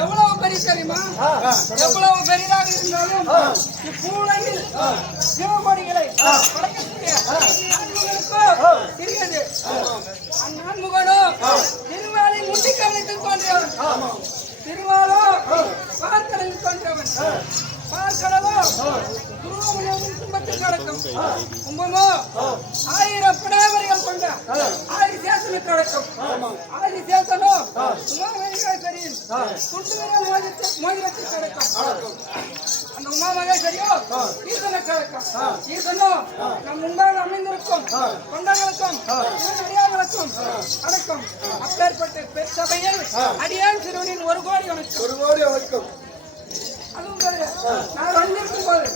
எவ்வளவு பெரிய தெரியுமா? எவ்வளவு பெரிதாக இருந்தாலும் இப்பூலையில் சிவகொடிகளை படைக்கக்கூடிய தெரியாது. அந்நான்முகனும் திருவாலில் முட்டி கவனித்துக் கொண்டவன், திருவாலோ பார்க்கடலில் கொண்டவன், பார்க்கடலோ துன்பத்தில் கிடக்கும், கும்பமோ 1000 பிடாவரிகள் கொண்ட ஆதிசேஷனுக்கு நடக்கும். ஆதிசேஷனும் உமாமகேஸ்வரியின் குண்டுவிரல் மோதிரத்தில் கிடக்கும். அந்த உமாமகேஸ்வரியோ ஈசனுக்கு அடக்கம். ஈசனோ நம் முன்பாக அமைந்திருக்கும் தொண்டர்களுக்கும் அடியார்களுக்கும் அடக்கம். அப்பேற்பட்ட பெற்சபையில் அடியான் சிறுவனின் 1 கோடி வணக்கம். அதுவும் நான் வந்திருக்கும் போது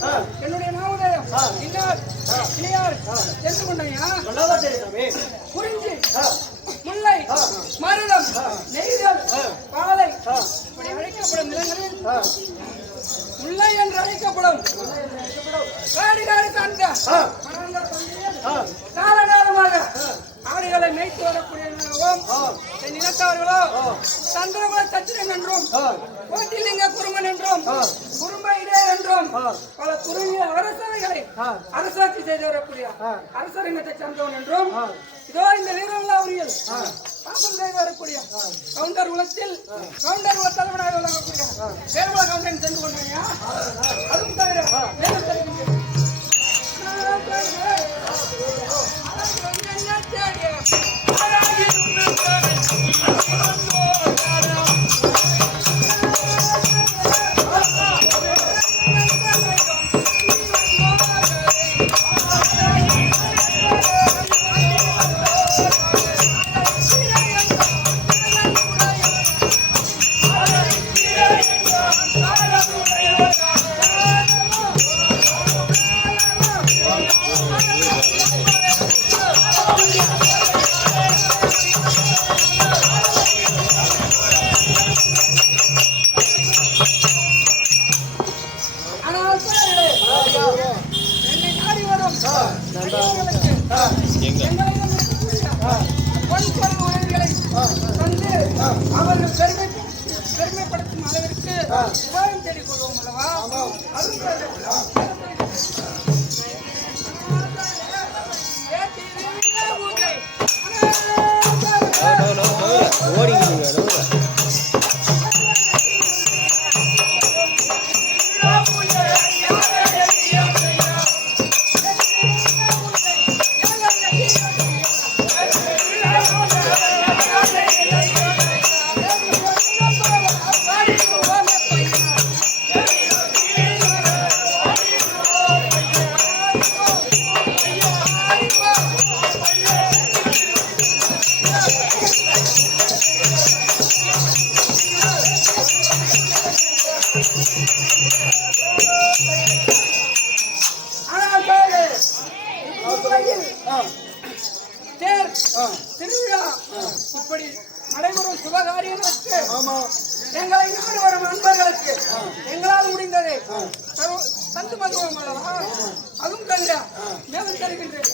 என்னுடைய நாமதேயம் இனியார் தெரிந்து கொண்டையா? குறிஞ்சி, முல்லை, மருதம், நெய்தல், பாலை இப்படி அழைக்கப்படும் நிலங்களில் முல்லை என்று அழைக்கப்படும் காடு சார்ந்த காலகாலமாக ஆடுகளை மேய்த்து வரக்கூடியவர்களாகவும் என் இனத்தவர்களோ சந்திரகுல சத்திரன் என்றும் கோட்டிலிங்க குருமன் என்றும் குறும்ப இடையர் என்றும் பல குறுகிய அரசவைகளை அரசாட்சி செய்து வரக்கூடிய அரசரங்கத்தை சார்ந்தவன் என்றும் இதோ இந்த வீரமலாபுரியில் பாசம் செய்து வரக்கூடிய கவுண்டர் குலத்தில் கவுண்டர் குல தலைவனாக விளங்கக்கூடிய பேரமல கவுண்டன் சென்று கொண்டாங்க. அதுவும் தவிர மேலும் தெரிவிக்கிறேன். அவர்கள் பெருமைப்படுத்தும் அளவிற்கு உபாயம் தேடிக் கொள்வோம் அல்லவா? திருவிழா இப்படி நடைபெறும் சுபகாரியங்களுக்கு எங்களை நாடு வரும் நண்பர்களுக்கு எங்களால் முடிந்ததை தந்து மதுவோம் அல்லவா? அதுவும் தவிர மேலும் தருகின்றேன்.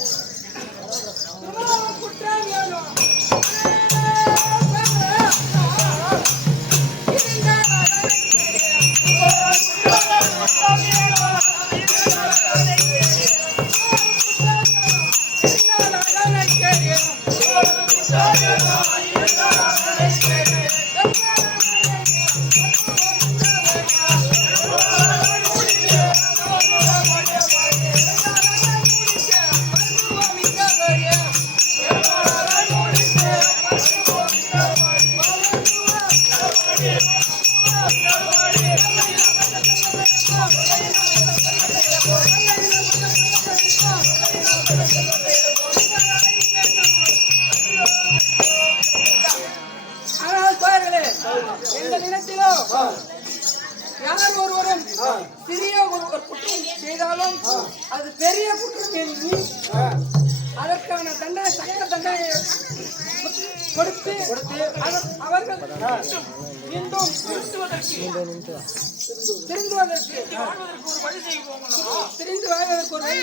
யார் ஒருவரும் சிறிய ஒரு குற்றம் செய்தாலும் அது பெரிய குற்றம் என்று அதற்கான தண்டனை தக்க தண்டனை கொடுத்து அவர்கள் மீண்டும் திருந்துவதற்கு ஒரு வழி செய்வோம். திரிந்து வாழ்வதற்கு ஒரு வழி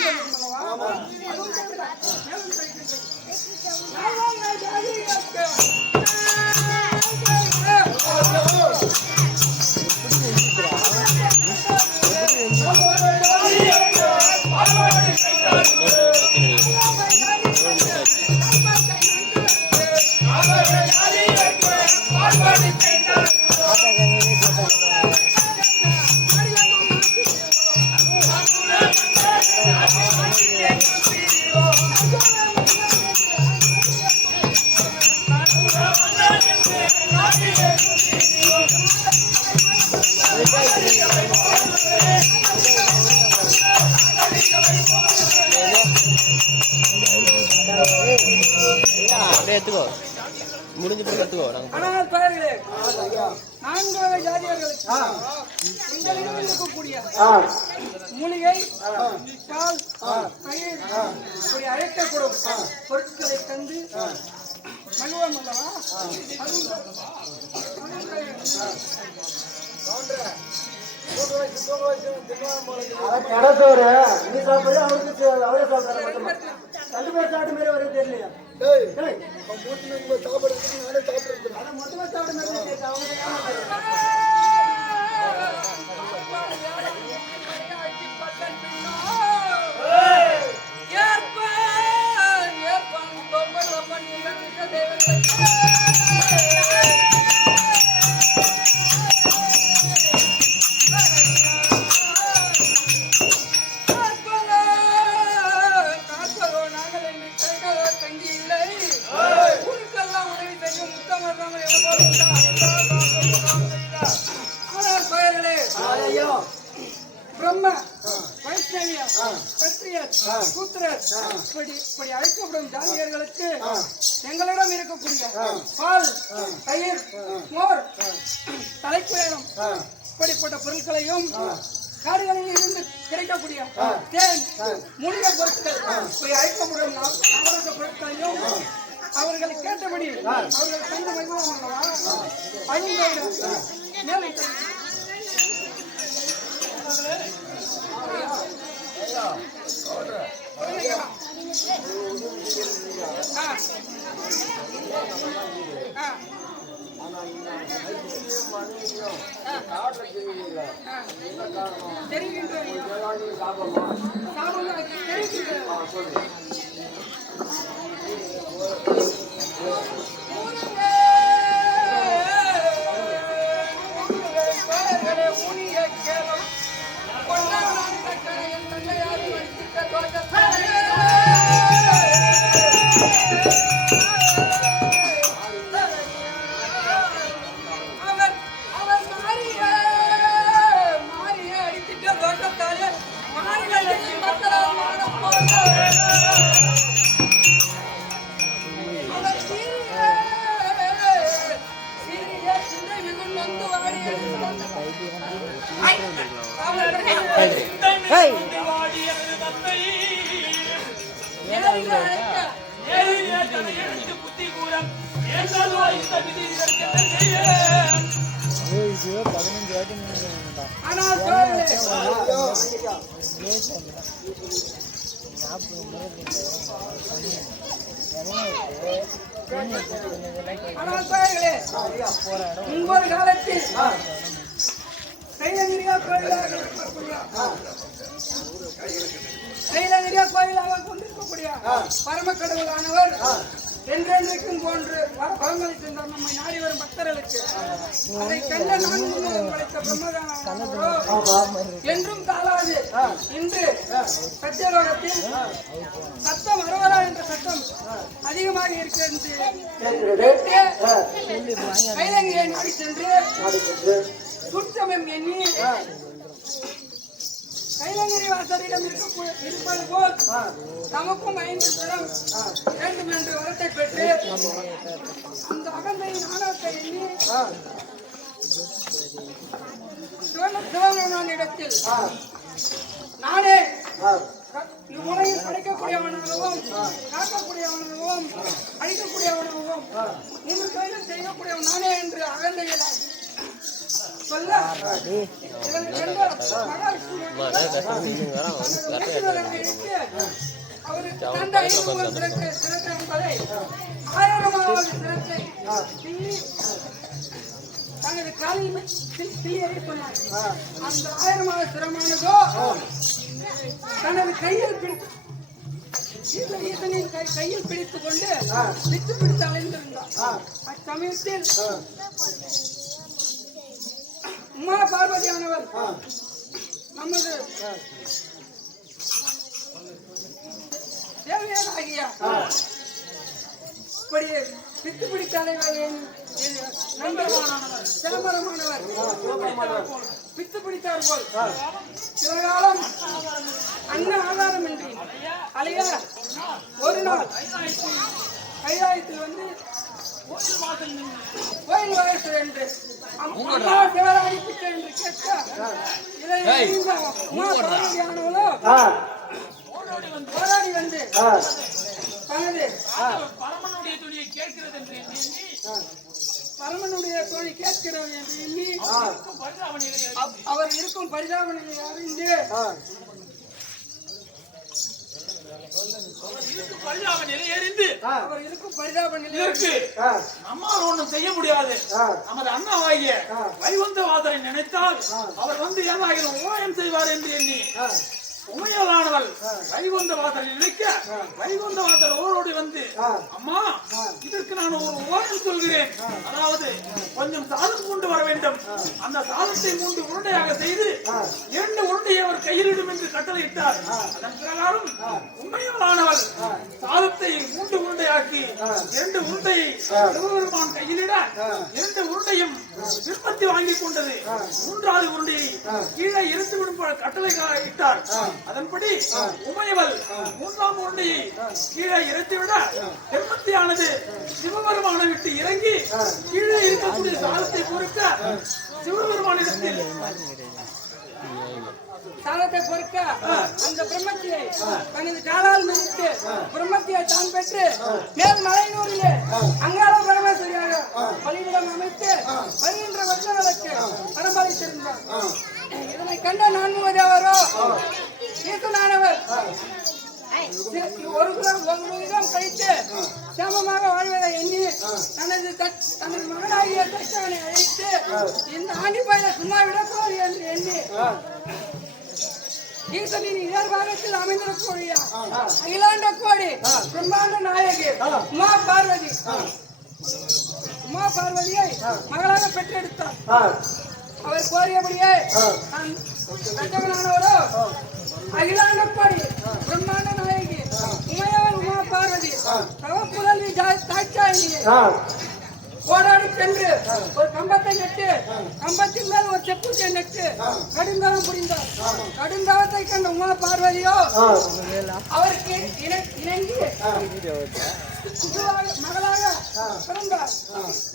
எடுத்துக்கோ முடிஞ்ச பிறகு எடுத்துக்கோ. ஆனால் பெயர்களே, 4 வகை ஜாதியர்களுக்கு எங்களிடம் இருக்கக்கூடிய மூலிகை, பால், தயிர் இப்படி அழைக்கப்படும் பொருட்களை தந்து மகிழ்வோம் அல்லவா? கடசோறு நீ சாப்பிடு, அவருக்கு அவரே சாப்பிடுற கண்டிப்பா சாப்பிட்ட மாதிரி வரையும் தெரியலையா? மொத்தமா சாப்பிட்ட மாதிரி பிரம்ம, வைஷ்ணவிய, சத்திரியர், சூத்திரர் இப்படி அழைக்கப்படும் ஜாதியர்களுக்கு எங்களிடம் இருக்கக்கூடிய பால், தயிர், மோர், தலைக்குயரம் இப்படிப்பட்ட பொருட்களையும் காடுகளில் இருந்து கிடைக்கக்கூடிய தேன், மூலிகை பொருட்கள் இப்படி அழைக்கப்படும் நவரச பொருட்களையும் அவர்களை கேட்டபடி அவர்கள் தந்த மகிழ்வோம் மேலே முன்பொரு காலத்தில் கைலங்கிரியா கோயிலாக கொண்டிருக்கக்கூடிய பரம கடவுளானவர் என்றென்றைக்கும் போன்று பழங்களை சென்றார் நம்மை நாடி வரும் பக்தர்களுக்கு அதை கண்ட நான் படைத்த பிரம்மதானோ என்றும் தாளாது. இன்று சத்தியலோகத்தில் சத்தம் அறுவரா என்ற சத்தம் அதிகமாக இருக்கிறது. கைலங்கிரியை நாடி சென்று சுற்றமம் எண்ணி கைலங்கிரி வாசரிடம் இருப்பது போல் நமக்கும் 5 தினம் வேண்டும் என்று வரத்தை பெற்று அந்த அகந்தையின் ஆணவத்தை எண்ணி சிவபெருமான் இடத்தில் நானே இவ்வுலகில் படைக்கக்கூடியவனாகவும் காக்கக்கூடியவனாகவும் அழிக்கக்கூடியவனாகவும் 3 கையில் செய்யக்கூடியவன் நானே என்று அகந்தையில சொல்ல அவருக்கு தந்த 500 சிரத்தை என்பதை 1000வது சிரத்தை தனது காலில் கிளியரை சொன்னார். அந்த 1000வது சிரமானதோ தனது கையில் ஈசனின் கையில் பிடித்துக் கொண்டு பிடித்து பிடித்து அலைந்திருந்தார். அச்சமயத்தில் உமா பார்வதியானவர் நமது தேவையாகிய இப்படி பித்து பிடித்தலைவர் சிதம்பரமானவர் பித்து பிடித்தார் போல் சில காலம் அன்ன ஆதாரமின்றி அலையா ஒரு நாள் கைலாயத்தில் வந்து கோயில் வயசு என்று அம்மா சிவராணி பிச்சை என்று கேட்க இதை அம்மா பார்வதியானவளோ போராடி வந்து தனது பரமனுடைய தோழி கேட்கிறது என்று எண்ணி அவர் இருக்கும் பரிதாபனையை அறிந்து அவர் இருக்கும் பரிதாபனையிலிருந்து அம்மா ஒண்ணும் செய்ய முடியாது. நமது அண்ணாவாகிய வைகுந்தவாதரை நினைத்தால் அவர் வந்து ஏதாகிலும் உபாயம் செய்வார் என்று எண்ணி உமையலானவள் வைகுந்தவாதரை நினைக்க வைகுந்தவாதர் ஓரோடி வந்து அம்மா இதற்கு நான் ஒரு உபாயம் சொல்கிறேன். அதாவது கொஞ்சம் சாதம் கொண்டு வர வேண்டும். அந்த சாதத்தை 3 உருண்டையாக செய்து 2 உருண்டையை அவர் கையிலிடும் என்று கட்டளையிட்டார். அதன் பிரகாரம் உண்மையானவள் சாதத்தை 3 உருண்டையாக்கி 2 உருண்டையை சிவபெருமான் கையிலிட 2 உருண்டையும் விற்பத்தி வாங்கிக் கொண்டது. 3வது உருண்டையை கீழே எரித்துவிடும் கட்டளை இட்டார். அதன்படி உமையவள் 3ஆம் உருண்டையை கீழே இறத்திவிட விற்பத்தியானது சிவபெருமானை விட்டு இறங்கி கீழே இருக்கக்கூடிய சாதத்தை பொறுக்க சிவபெருமானிடத்தில் சாலத்தை பொறுக்க அந்த பிரம்மத்தியை தனது காலால் மிதித்து பிரம்மத்தியை தான் பெற்று மேல் மலையனூரிலே அங்காள பரமேஸ்வரியாக பலியிடம் அமைத்து வருகின்ற வருடங்களுக்கு பரம்பரைத்திருந்தார். இதனை கண்ட 4வது அவரோ ஈசனானவர் ஒரு யுகம் கழித்து சேமமாக வாழ்வதை எண்ணி தனது மகனாகிய தச்சவனை அழைத்து இந்த ஆண்டி பயில சும்மா விடக்கூடாது என்று எண்ணி ஈசனின் இடர்பாகத்தில் அமைந்திருக்கக்கூடிய அகிலாண்ட கோடி பிரம்மாண்ட நாயகி உமா பார்வதியை மகளாக பெற்றெடுத்தார். அவர் கோரியபடியே தச்சவனானவரோ அகிலாண்ட கோடி பிரம்மாண்ட நாயகி உமையவன் உமா பார்வதி தவப்புதல்வி தாட்சாயினியை போராடி சென்று ஒரு கம்பத்தை நட்டு கம்பத்தின் மேல் ஒரு செப்புச்சை நட்டு கடுந்தவம் புரிந்தார். கடுந்தவத்தை கண்ட உமா பார்வதியோ அவருக்கு இணங்கி மகளாக பிறந்தார்.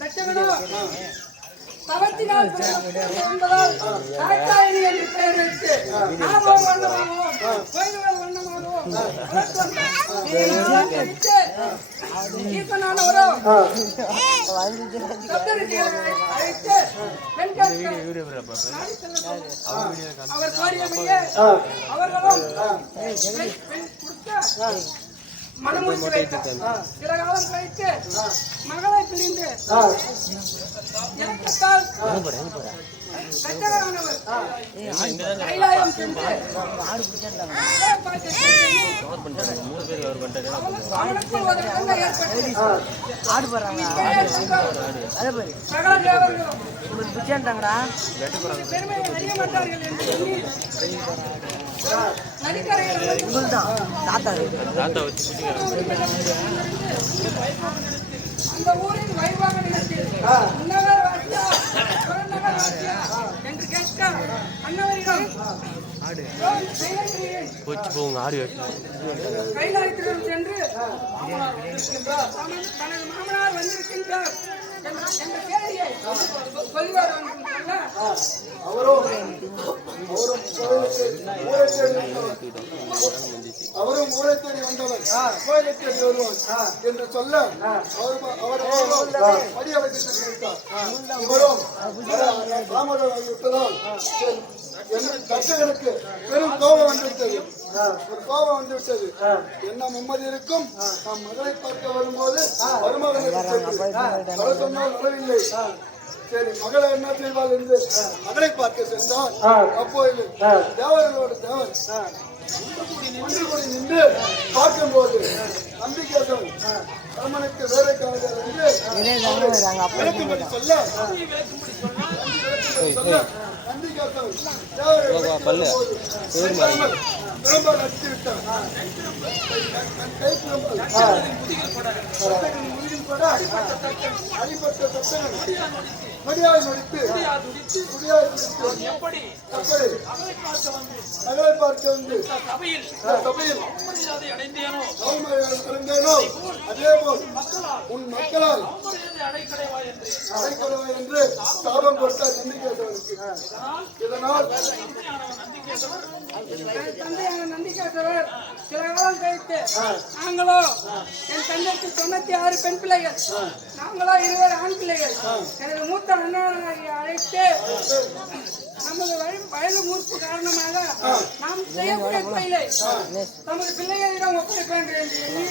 தச்சகனோ தவத்தினால் என்பதால் தாட்சாயினி என்று பெயர் வைத்து நாமும் வண்ணமாகவும் கோயில்கள் வண்ணமாகவும் ஈசனானவரோ அழைத்து பெண் அவர் கோரியபடியே அவர்களும் கொடுத்த மனமுடித்து வைத்தார். சில காலம் கழித்து மகளை பிரிந்து இறக்கத்தால் கட்டரானவர் கைலாயம் சென்று அவனுக்குள் ஒரு கண்ணை ஏற்பட்டு சகல தேவர்களும் பெருமையை அறிய மாட்டார்கள் என்று சொல்லி நதிக்கரையில் அந்த ஊரின் வைவாக நிலத்தில் உன்னவர் வாசியா புறநகர் வாசியா என்று கேட்க அன்னவரிடம் கைலாயத்திடம் சென்று தனது மாமனார் வந்திருக்கின்றார் என்ற கேள்வியை சொல்வார். அவரும் ஊரை தேடி வந்தவர் கோயிலை தேடி வருவார் என்று சொல்ல அவர் படி அமைத்து வைத்தார். இவரும் தாமதமாகிவிட்டதால் தச்சகனுக்கு பெரும் கோபம் வந்துவிட்டது. ஒரு கோபம் வந்துவிட்டது. என்ன நிம்மதி இருக்கும்? நம் மகளை பார்க்க வரும்போது மருமகனுக்கு சொன்னால் நடவில்லை. சரி, மகளை என்ன செய்வாள் என்று மகளை பார்க்க சென்றார். அப்போது தேவர்களோடு தேவர் ஒன்று கூடி நின்று பார்க்கும்போது நம்பிக்கையாசன் அரமனுக்கு வேலை காவலர் என்று விளக்கும்படி சொல்ல நம்பிக்கையாசன் திரும்ப நடித்து விட்டார். கை திரும்ப அடிபட்ட தச்சகன் மடியாய் நொடித்து குடியாய் துடித்து எப்படி நகரை பார்க்க வந்து சபையில் சபையில் அவமரியாதை அடைந்தேனோ அடைந்தேனோ அதேபோல் உன் மக்களால் அடைக்கடைவா என்று அடைக்கலவாய் என்று சாபம் கொடுத்தார் நந்திகேசவனுக்கு. இதனால் தந்தையான நந்திகேசவர் சில காலம் கழித்து நாங்களோ என் தந்தைக்கு 96 பெண் பிள்ளைகள், நாங்களோ 20 ஆண் பிள்ளைகள். எனது மூத்த அண்ணனை அழைத்து நமது வயது மூர்ப்பு காரணமாக நாம் செய்யக்கூடிய தொழிலை நமது பிள்ளைகளிடம் ஒப்படைக்க வேண்டும் என்று எண்ணி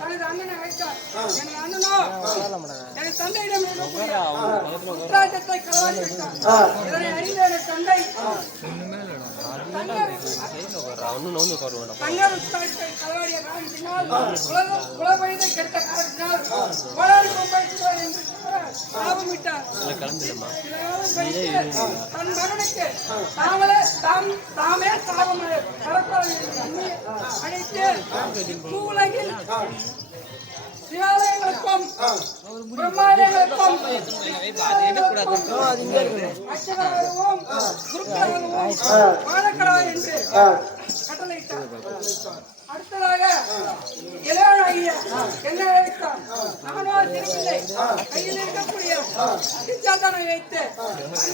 தனது அண்ணனை அழைத்தார். எனது அண்ணனோ எனது தந்தையிடம் இருக்கக்கூடிய உத்ராஜத்தை களவாடி விட்டார். இதனை அறிந்த எனது தந்தை தங்கர் உத்ராஜத்தை களவாடிய காரணத்தினால் குலவயதை கெட்ட காரணத்தினால் கோடாரி கொம்படித்தார் என்று சாபமிட்டார். தன் மகனுக்கு தாமே சாபம் அழைத்து பூவுலகில் சிவாலயங்களுக்கும் பிரம்மாலயங்களுக்கும் அச்சகராகவும் குருக்களாகவும் வாழக்கடா என்று கட்டளையிட்டார். அடுத்ததாக இளையராகிய என்ன அழைத்தார். நானோ திருப்பிள்ளை கையில் இருக்கக்கூடிய சிச்சாத்தானை வைத்து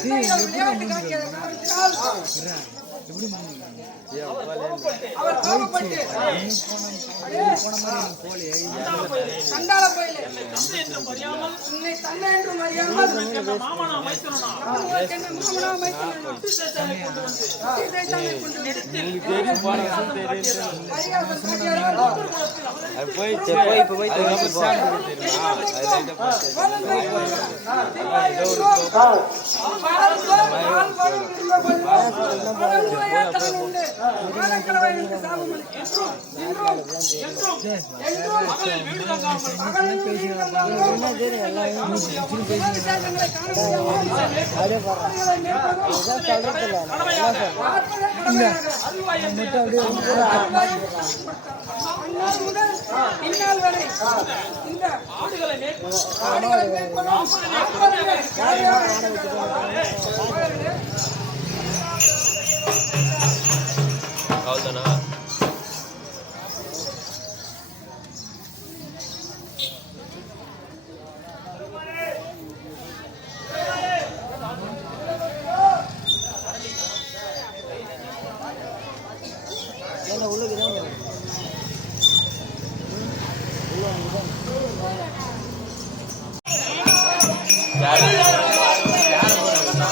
விளையாட்டு காட்டிய காரணத்தினால் அவர் கோபப்பட்டு சண்டாள கோயிலே உன்னை தந்தை என்றும் அறியாமல் மாமனா அமைச்சனா இந்நாள் வரை இந்த ஆடுகளை அவ்வளோதானா?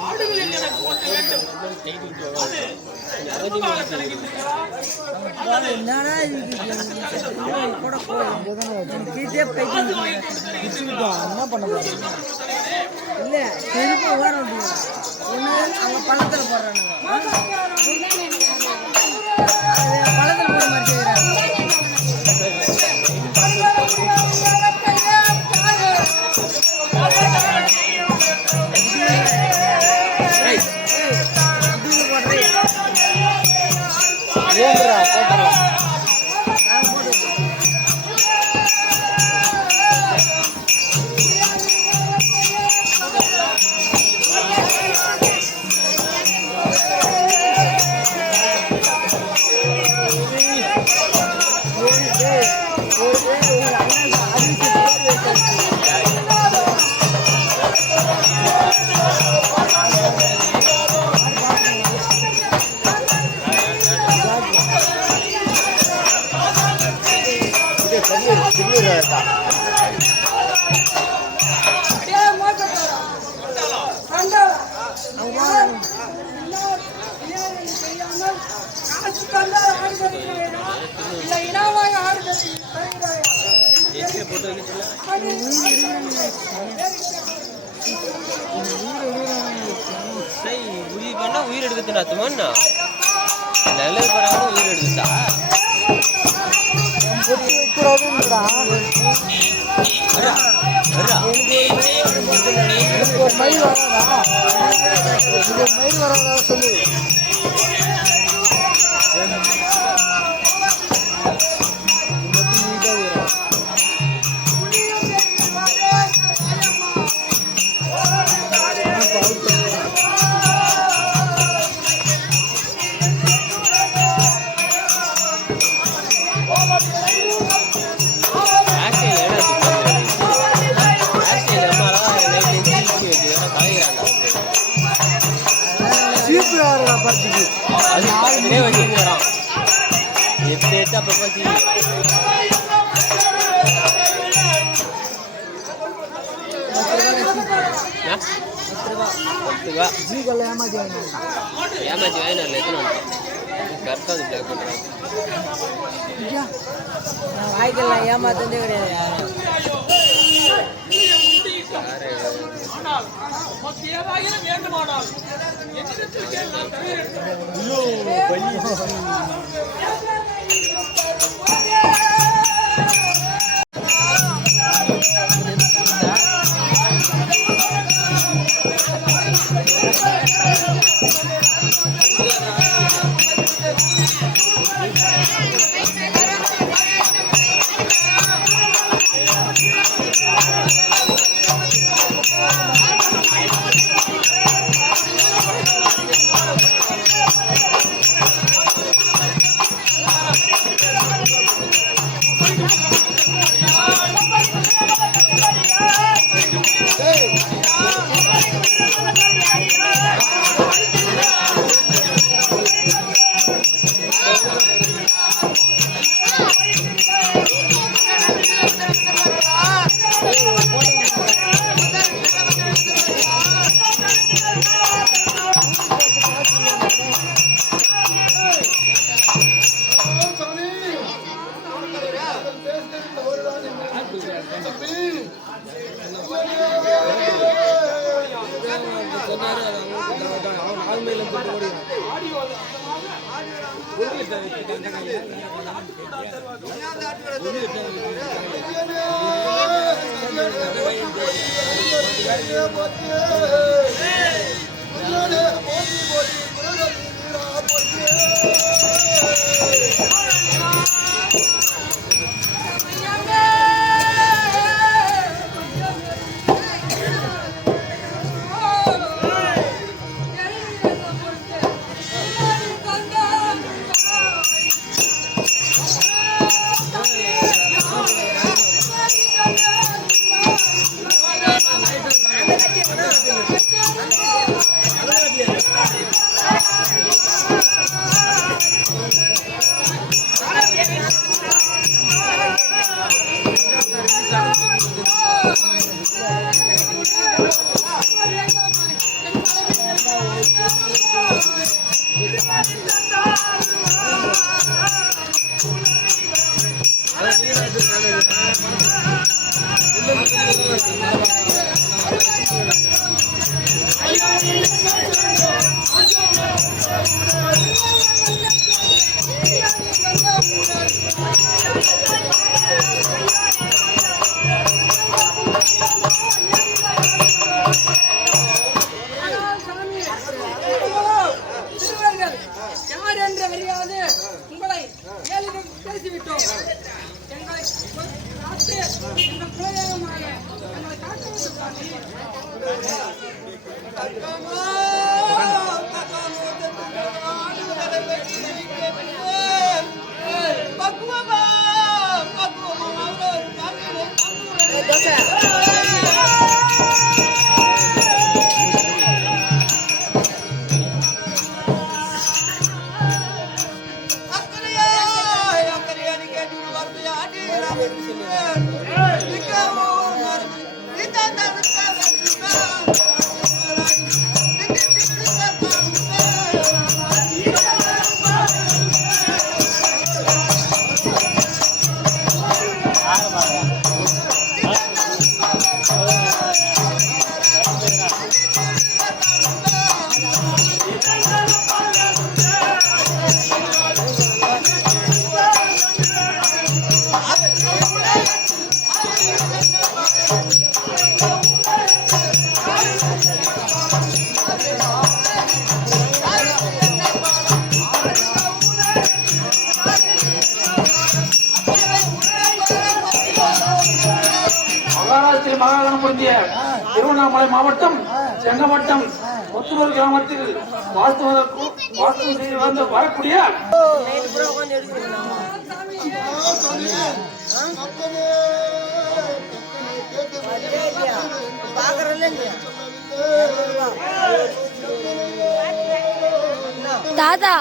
ஆடுகளில் எனக்கு ஒன்று வேண்டும். என்னடா என்ன பண்ண முடியும் இல்ல திருப்பி வர முடியும் அங்க பள்ளத்துல போடுறாங்க பள்ளத்துல போட மாதிரி தந்தால் ஆடு தருகிறாயா இல்லை இனாமாக ஆடு தருகிறாயா எங்கே போட்டு வைக்கிறதுல உயிர் பண்ணா உயிர் எடுக்குதுடா துமாண்ணா நல்லது பண்ணாம உயிர் எடுக்குதா சொல்லு ஏமாச்சி வாங்கினார்ல எத்தனை கரெக்டாக அது பிளாக் பண்ணுறாங்க வாய்க்கெல்லாம் ஏமாத்ததே கிடையாது ஆனால் உமக்கு ஏதாயிலும் வேண்டுமானால் என்னிடத்தில் கேள், நான் தருகிறேன். Kita பொருந்திய திருவண்ணாமலை மாவட்டம் செங்கமட்டம் முத்துனூர் கிராமத்தில் வாஸ்து செய்து வந்து வரக்கூடிய தாத்தா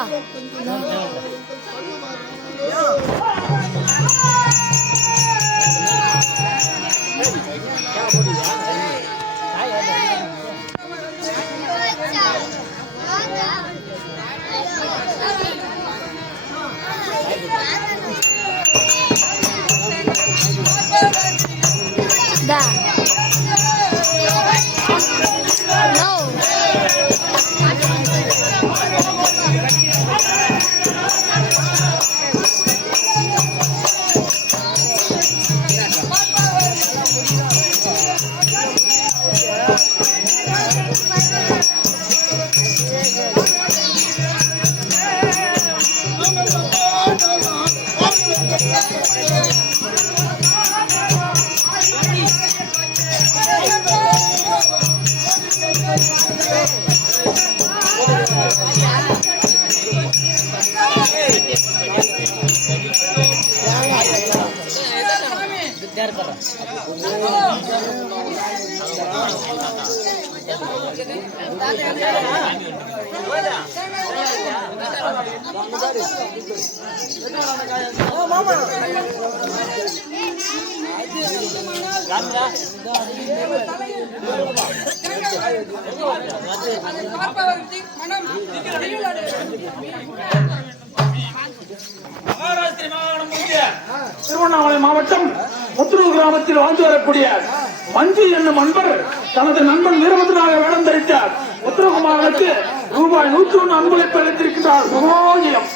Da. No. திருவண்ணாமலை மாவட்டம் முத்துனூர் கிராமத்தில் வாழ்ந்து வரக்கூடிய மஞ்சு என்னும் அன்பர் தனது நண்பன் வீரபத்ரனாக வேடம் தரித்தார். உத்தரகுமாரனுக்கு ரூபாய் 101 அன்பளிப்பு அளித்திருக்கிறார். சுகோஜயம்.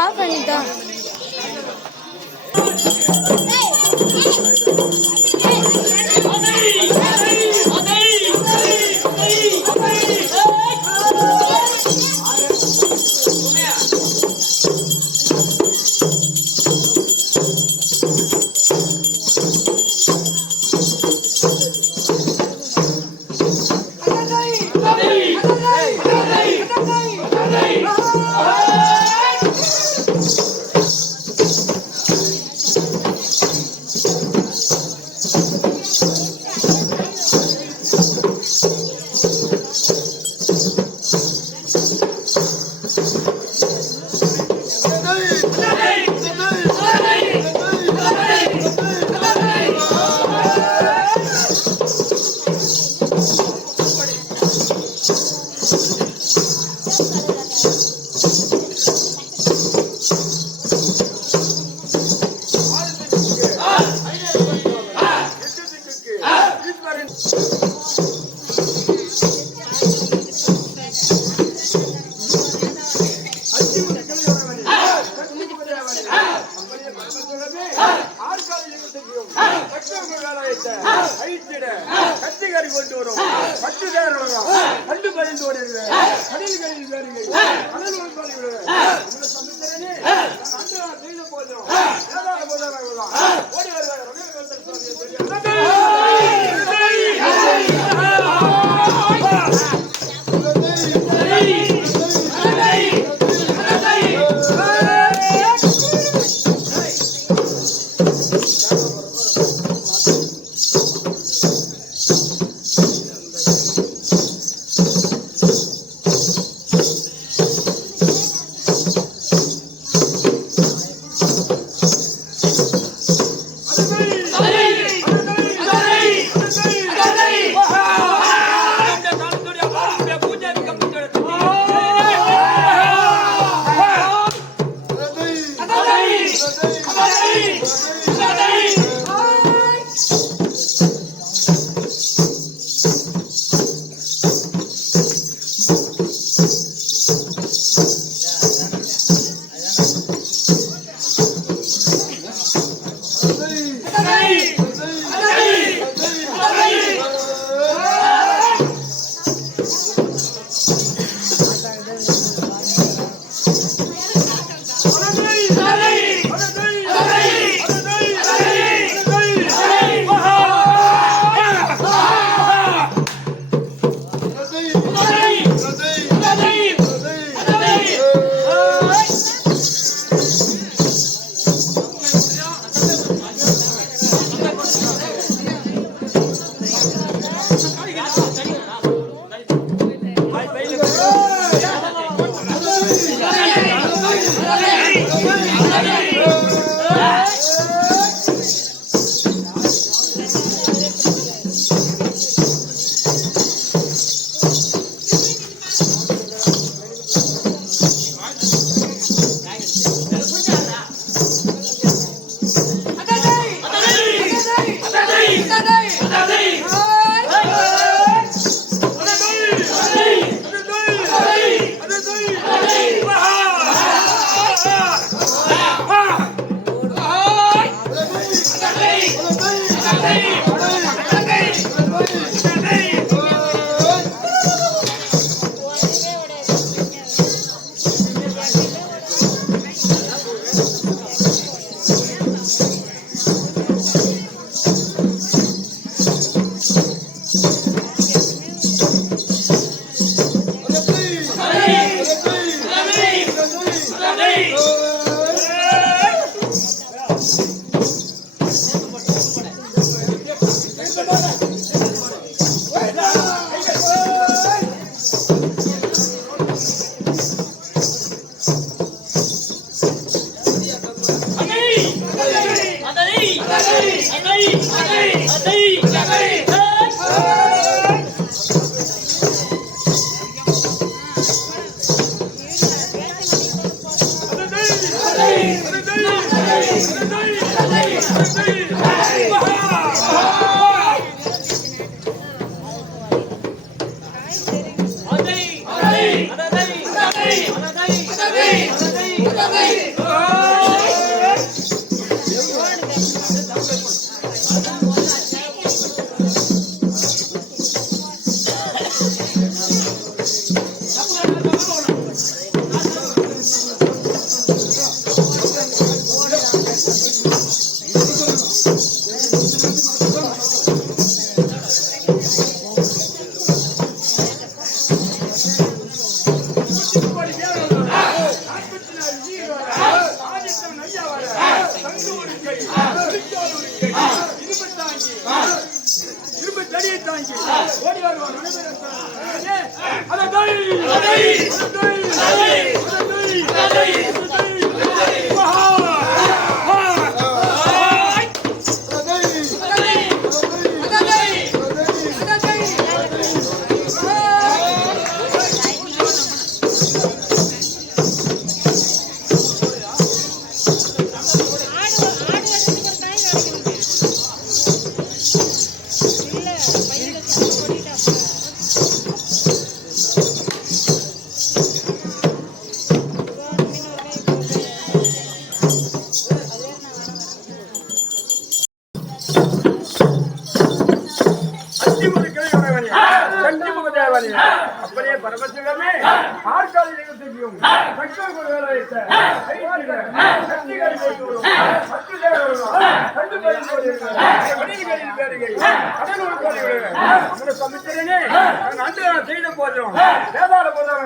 ஆஃப் பண்ணிட்டா அழித்திட கத்திகாரி கொண்டு வரும் பட்டு தேர் வரும் கண்டு பயந்து ஓடுகிறது கடல்களில் வேறுகள் கடல் உள்பாடுகிறது இந்த சமுத்திரனே அன்று நான் செய்த போதும் ஏதாவது போதாக ஓடி வருவார் செய்த போதும் வேதாள போதும்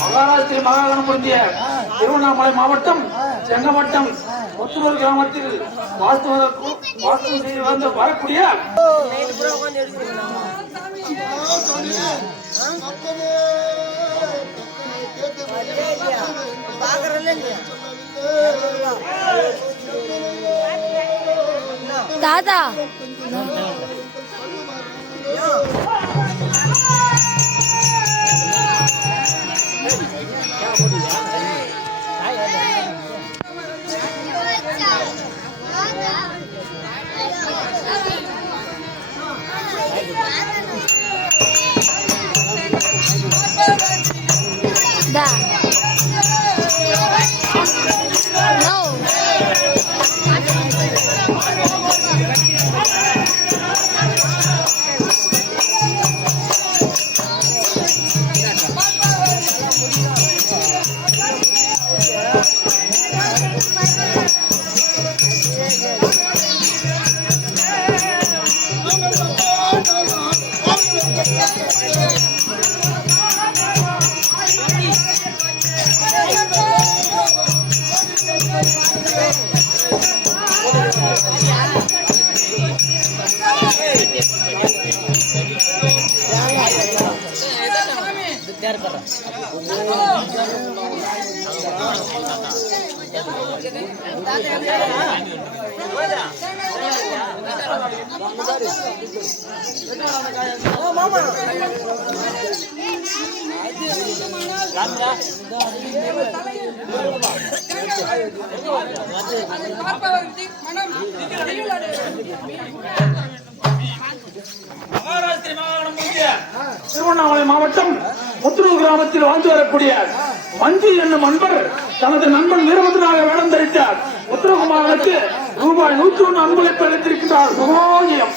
மகாராஷ்டிர மாகாணம் பொருந்திய திருவண்ணாமலை மாவட்டம் செங்கமட்டம் முத்துனூர் கிராமத்தில் வாஸ்து செய்து வந்து வரக்கூடிய பாக்குறேன் தாத்தா Da. No. மகாராஷ்டிர மாகாணம் முக்கிய திருவண்ணாமலை மாவட்டம் முத்துனூர் கிராமத்தில் வாழ்ந்து வரக்கூடிய மஞ்சு என்னும் அன்பர் தனது நண்பன் வீரபத்ரனாக வேடம் தரித்தார். உத்தரகுமாரனுக்கு ரூபாய் 101 அன்பளிப்பு அளித்திருக்கிறார். சுபோஜயம்.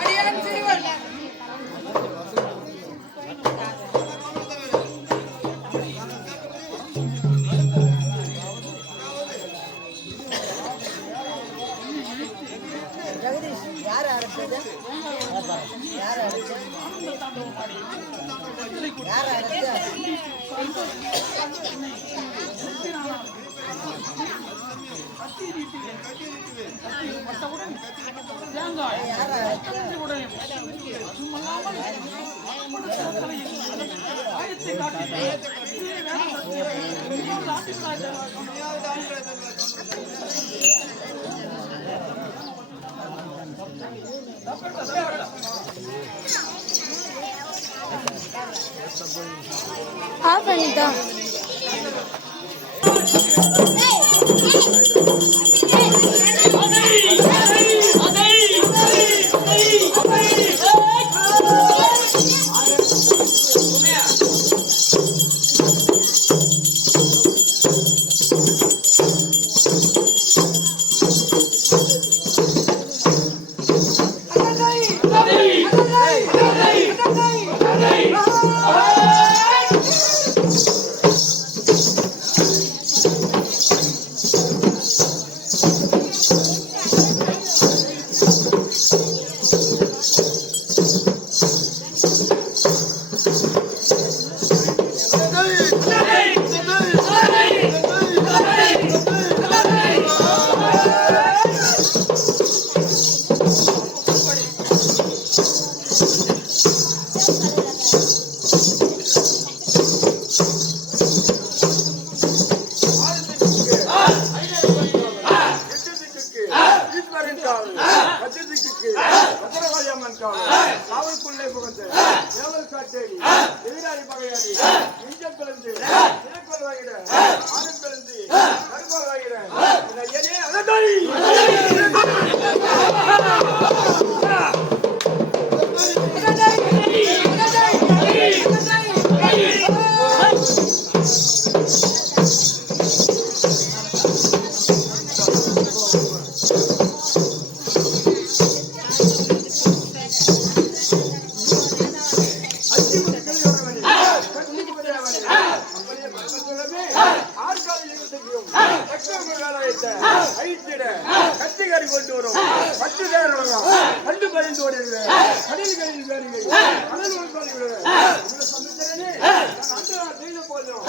அடியான் சிறுவன் ஆஃப் பண்ணிட்டா காவல்குள்ளே புகுந்து ஏவல் காட்டேரி எதிராளி பகையாளி நெஞ்சல் பிளந்து சிறைக்குள் வாங்கிட ஆணும் பிளந்து கருங்கோல் வாங்கிட கத்திகாரி கொண்டு வரும் பத்து பேர் வரும் கண்டு பயந்து ஓடிடுவேன் கடல்களில் வேறுங்க கடல் செய்த போதும்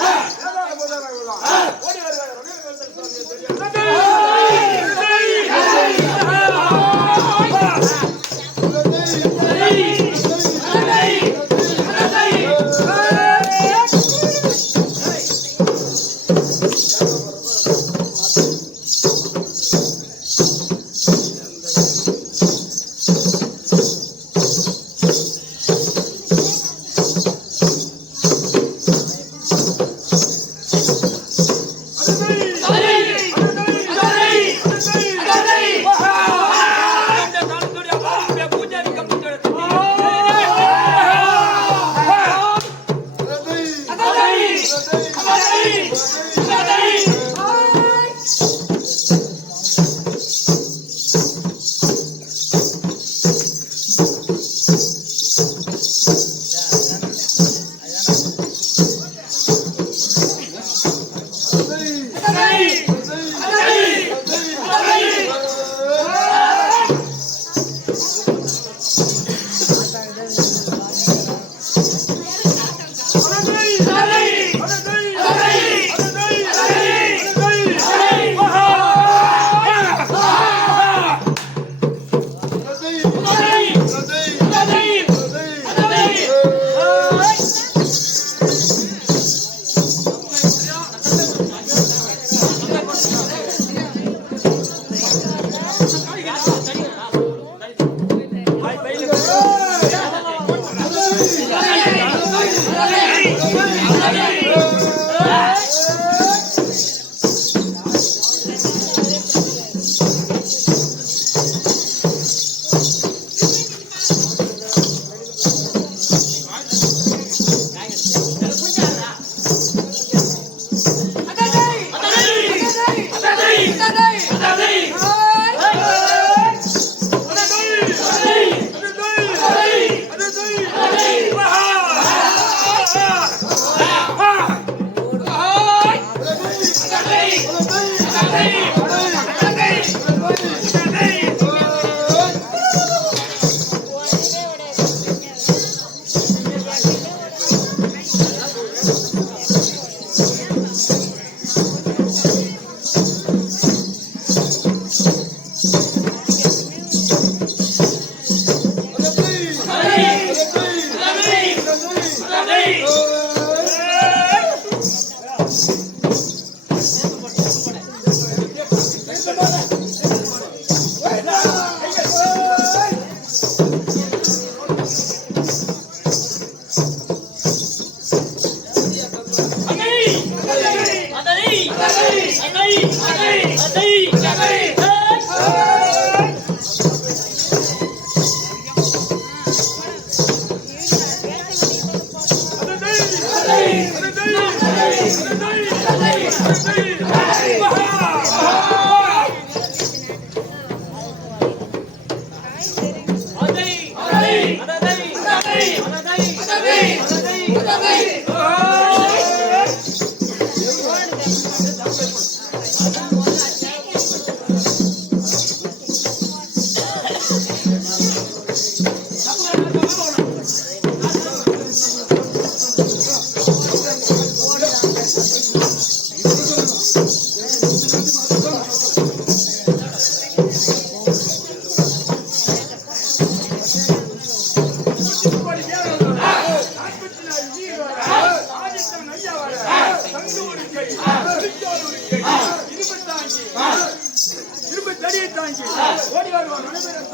ஓடி வருவாங்க ஓடி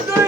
வருவான்